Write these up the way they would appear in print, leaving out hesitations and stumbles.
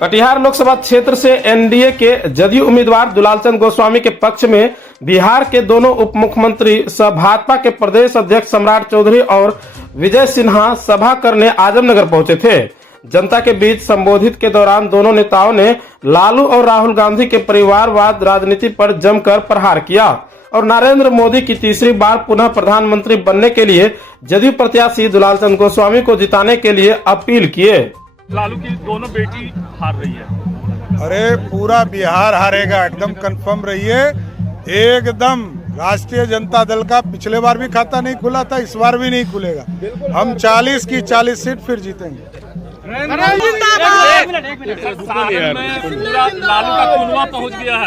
कटिहार लोकसभा क्षेत्र से एनडीए के जदयू उम्मीदवार दुलालचंद गोस्वामी के पक्ष में बिहार के दोनों उप मुख्यमंत्री सह भाजपा के प्रदेश अध्यक्ष सम्राट चौधरी और विजय सिन्हा सभा करने आजमनगर पहुंचे थे। जनता के बीच संबोधित के दौरान दोनों नेताओं ने लालू और राहुल गांधी के परिवारवाद राजनीति पर जमकर प्रहार किया और नरेंद्र मोदी की तीसरी बार पुनः प्रधानमंत्री बनने के लिए जदयू प्रत्याशी दुलालचंद गोस्वामी को जिताने के लिए अपील किए। लालू की दोनों बेटी हार रही है। अरे पूरा बिहार हारेगा, एकदम कंफर्म रहिए। एकदम राष्ट्रीय जनता दल का पिछले बार भी खाता नहीं खुला था, इस बार भी नहीं खुलेगा। हम 40 की 40 सीट फिर जीतेंगे। लालू का कुनवा पहुंच गया है।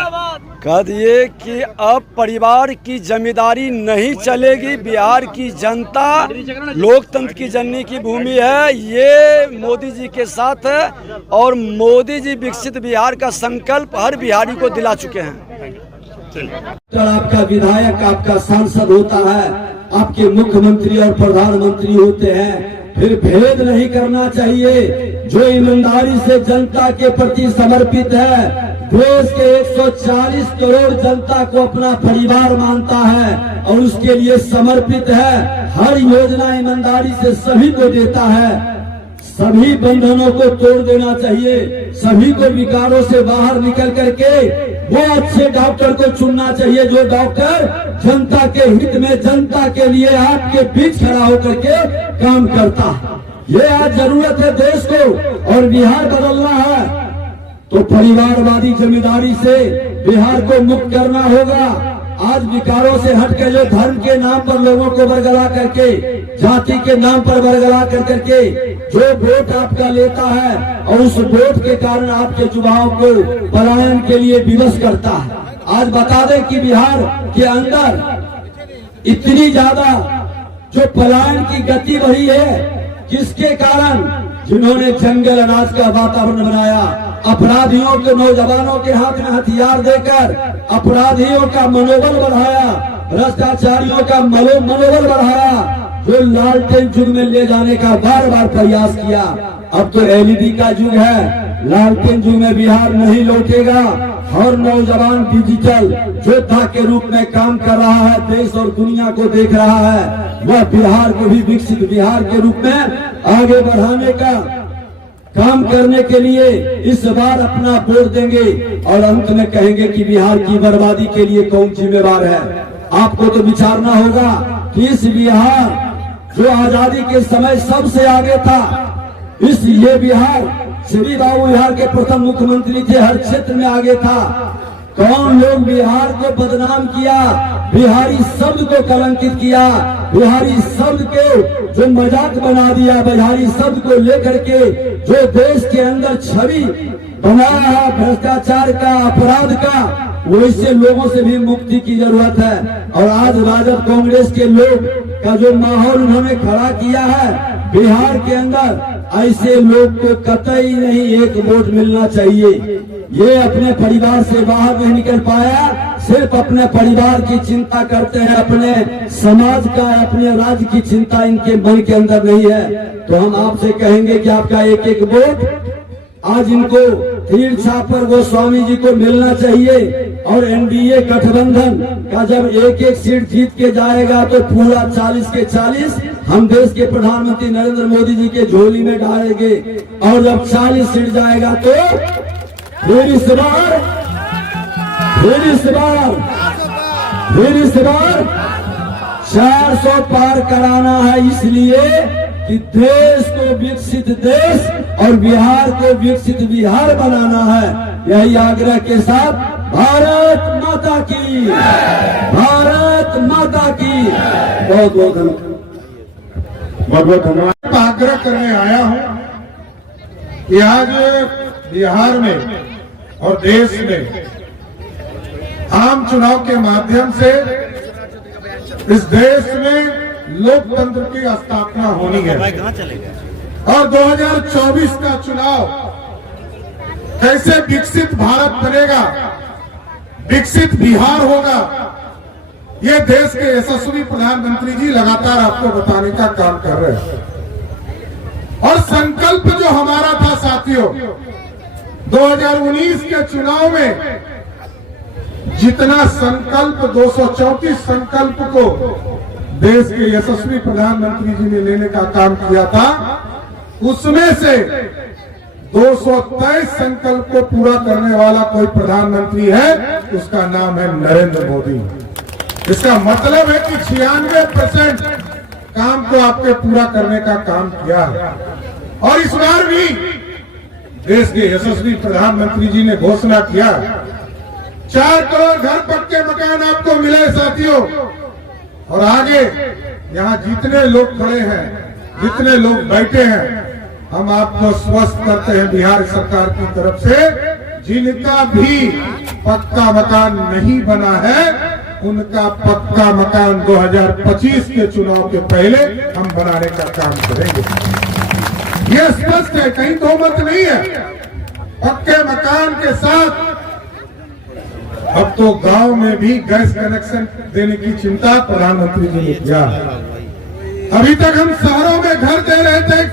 कह दिए कि अब परिवार की जिम्मेदारी नहीं चलेगी। बिहार की जनता लोकतंत्र की जननी की भूमि है, ये मोदी जी के साथ है और मोदी जी विकसित बिहार का संकल्प हर बिहारी को दिला चुके हैं। आपका विधायक आपका सांसद होता है, आपके मुख्यमंत्री और प्रधानमंत्री होते हैं, फिर भेद नहीं करना चाहिए। जो ईमानदारी से जनता के प्रति समर्पित है, देश के 140 करोड़ जनता को अपना परिवार मानता है और उसके लिए समर्पित है, हर योजना ईमानदारी से सभी को देता है। सभी बंधनों को तोड़ देना चाहिए, सभी को विकारों से बाहर निकल करके वो अच्छे डॉक्टर को चुनना चाहिए, जो डॉक्टर जनता के हित में, जनता के लिए आपके बीच खड़ा होकर के काम करता है। ये आज जरूरत है देश को और बिहार बदलना है तो परिवारवादी जिम्मेदारी से बिहार को मुक्त करना होगा। आज विकारों से हटकर जो धर्म के नाम पर लोगों को बरगला करके, जाति के नाम पर बरगला कर करके जो वोट आपका लेता है और उस वोट के कारण आपके युवाओं को पलायन के लिए विवश करता है। आज बता दें कि बिहार के अंदर इतनी ज्यादा जो पलायन की गति बढ़ी है, किसके कारण? जिन्होंने जंगल अनाज का वातावरण बनाया, अपराधियों के, नौजवानों के हाथ में हथियार देकर अपराधियों का मनोबल बढ़ाया, भ्रष्टाचारियों का मनोबल बढ़ाया, जो लालटेन युग में ले जाने का बार बार प्रयास किया। अब तो एलईडी का युग है, लालटेन युग में बिहार नहीं लौटेगा। हर नौजवान डिजिटल योद्धा के रूप में काम कर रहा है, देश और दुनिया को देख रहा है। वह बिहार को भी विकसित बिहार के रूप में आगे बढ़ाने का काम करने के लिए इस बार अपना वोट देंगे और अंत में कहेंगे कि बिहार की बर्बादी के लिए कौन जिम्मेवार है। आपको तो विचारना होगा कि इस बिहार जो आजादी के समय सबसे आगे था, ये बिहार श्री बाबू बिहार के प्रथम मुख्यमंत्री थे, हर क्षेत्र में आगे था। कौन लोग बिहार को बदनाम किया, बिहारी शब्द को कलंकित किया, बिहारी शब्द के जो मजाक बना दिया, बिहारी शब्द को लेकर के जो देश के अंदर छवि बनाया है भ्रष्टाचार का, अपराध का, वैसे लोगों से भी मुक्ति की जरूरत है। और आज राजद कांग्रेस के लोग का जो माहौल उन्होंने खड़ा किया है बिहार के अंदर, ऐसे लोग को कतई नहीं एक वोट मिलना चाहिए। ये अपने परिवार से बाहर नहीं निकल पाया, सिर्फ अपने परिवार की चिंता करते हैं, अपने समाज का, अपने राज्य की चिंता इनके मन के अंदर नहीं है। तो हम आपसे कहेंगे कि आपका एक एक वोट आज इनको तीर छापर गोस्वामी जी को मिलना चाहिए। और एनडीए गठबंधन का जब एक एक सीट जीत के जाएगा तो पूरा 40 के 40 हम देश के प्रधानमंत्री नरेंद्र मोदी जी के झोली में डालेंगे। और जब 40 सीट जाएगा तो फिर इस बार 400 पार कराना है, इसलिए कि देश को विकसित देश और बिहार को विकसित बिहार बनाना है। यही आग्रह के साथ भारत माता की, भारत माता की बहुत बहुत धन्यवाद। आग्रह करने आया हूं कि आज बिहार में और देश में आम चुनाव के माध्यम से इस देश में लोकतंत्र की स्थापना होनी है और 2024 का चुनाव कैसे विकसित भारत बनेगा, विकसित बिहार होगा, ये देश के यशस्वी प्रधानमंत्री जी लगातार आपको बताने का काम कर रहे हैं। और संकल्प जो हमारा था साथियों, 2019 के चुनाव में जितना संकल्प 234 संकल्प को देश के यशस्वी प्रधानमंत्री जी ने लेने का काम किया था, उसमें से 223 संकल्प को पूरा करने वाला कोई प्रधानमंत्री है, उसका नाम है नरेंद्र मोदी। इसका मतलब है कि 96% काम को आपके पूरा करने का काम किया है। और इस बार भी देश के यशस्वी प्रधानमंत्री जी ने घोषणा किया 4 करोड़ घर पक्के मकान आपको मिले साथियों। और आगे यहाँ जितने लोग खड़े हैं, जितने लोग बैठे हैं, हम आपको स्वस्थ करते हैं बिहार सरकार की तरफ से, जिनका भी पक्का मकान नहीं बना है उनका पक्का मकान 2025 के चुनाव के पहले हम बनाने का काम करेंगे। यह स्पष्ट है, कहीं दो मत नहीं है। पक्के मकान के साथ अब तो गांव में भी गैस कनेक्शन देने की चिंता प्रधानमंत्री जी ने किया। अभी तक हम शहरों में घर दे रहे थे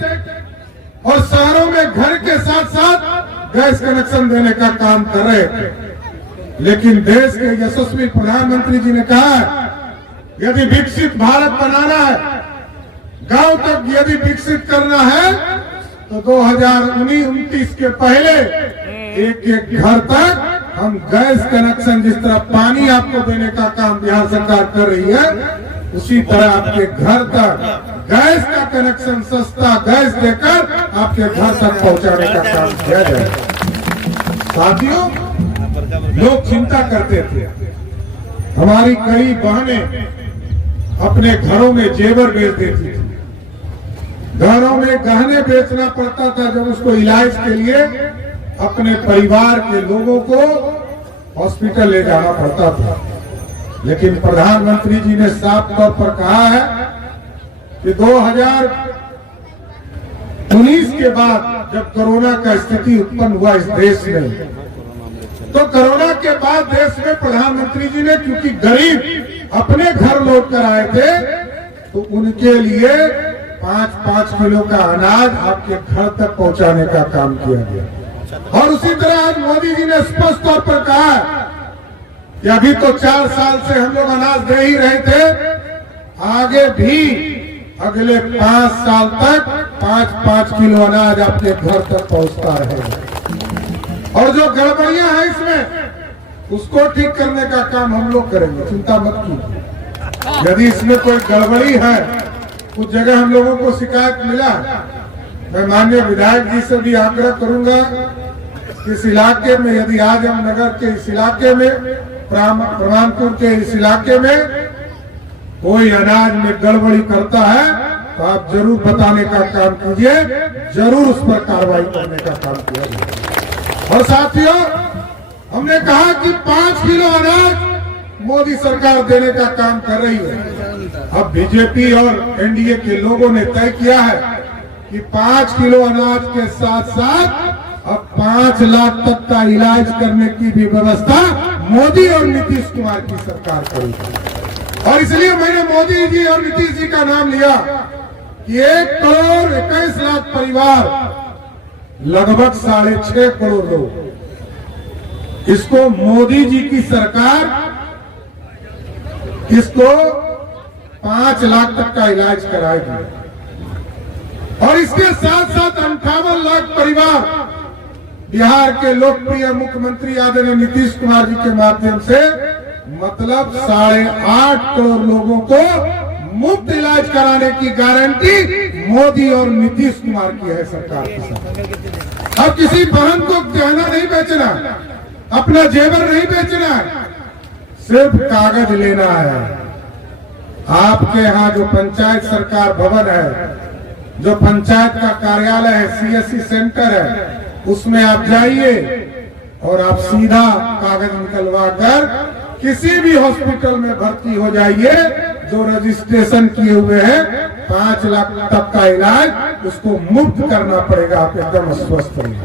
और शहरों में घर के साथ साथ गैस कनेक्शन देने का काम कर रहे थे, लेकिन देश के यशस्वी प्रधानमंत्री जी ने कहा यदि विकसित भारत बनाना है, गांव तक यदि विकसित करना है, तो 2029 के पहले एक घर तक हम गैस कनेक्शन, जिस तरह पानी आपको देने का काम बिहार सरकार कर रही है, उसी तरह आपके घर तक गैस का कनेक्शन, सस्ता गैस देकर आपके घर तक पहुंचाने का काम किया जाए। साथियों, लोग चिंता करते थे, हमारी कई बहनें अपने घरों में जेवर बेच देती थी, घरों में गहने बेचना पड़ता था जब उसको इलाज के लिए अपने परिवार के लोगों को हॉस्पिटल ले जाना पड़ता था। लेकिन प्रधानमंत्री जी ने साफ तौर पर कहा है कि 2019 के बाद जब कोरोना का स्थिति उत्पन्न हुआ इस देश में, तो कोरोना के बाद देश में प्रधानमंत्री जी ने, क्योंकि गरीब अपने घर लौट कर आए थे, तो उनके लिए 5-5 किलो का अनाज आपके घर तक पहुंचाने का काम किया गया। और उसी तरह आज मोदी जी ने स्पष्ट तौर पर कहा कि अभी तो 4 साल से हम लोग अनाज दे ही रहे थे, आगे भी अगले 5 साल तक 5-5 किलो अनाज आपके घर तक पहुंचता रहेगा। और जो गड़बड़ियां हैं इसमें, उसको ठीक करने का काम हम लोग करेंगे, चिंता मत कीजिए। यदि इसमें कोई गड़बड़ी है, कुछ जगह हम लोगों को शिकायत मिला, मैं माननीय विधायक जी से भी आग्रह करूंगा कि इस इलाके में, यदि आजम नगर के इस इलाके में, प्रमाणपुर के इस इलाके में कोई अनाज में गड़बड़ी करता है, तो आप जरूर बताने का काम कीजिए, जरूर उस पर कार्रवाई करने का काम किया जाए। और साथियों, हमने कहा कि 5 किलो अनाज मोदी सरकार देने का काम कर रही है। अब बीजेपी और एनडीए के लोगों ने तय किया है कि 5 किलो अनाज के साथ साथ अब 5 लाख तक का इलाज करने की भी व्यवस्था मोदी और नीतीश कुमार की सरकार करेगी। और इसलिए मैंने मोदी जी और नीतीश जी का नाम लिया कि 1 करोड़ 21 लाख परिवार, लगभग 6.5 करोड़ लोग, इसको मोदी जी की सरकार इसको 5 लाख तक का इलाज कराएगी। और इसके साथ साथ 58 लाख परिवार बिहार के लोकप्रिय मुख्यमंत्री आदरणीय नीतीश कुमार जी के माध्यम से, मतलब 8.5 करोड़ लोगों को मुफ्त इलाज कराने की गारंटी मोदी और नीतीश कुमार की है सरकार के साथ। अब किसी बहन को गहना नहीं बेचना, अपना जेवर नहीं बेचना, सिर्फ कागज लेना है। आपके यहाँ जो पंचायत सरकार भवन है, जो पंचायत का कार्यालय है, सीएससी सेंटर है, उसमें आप जाइए और आप सीधा कागज निकलवा कर किसी भी हॉस्पिटल में भर्ती हो जाइए जो रजिस्ट्रेशन किए हुए हैं। 5 लाख तक का इलाज उसको मुफ्त करना पड़ेगा, आप एकदम स्वस्थ रहिए।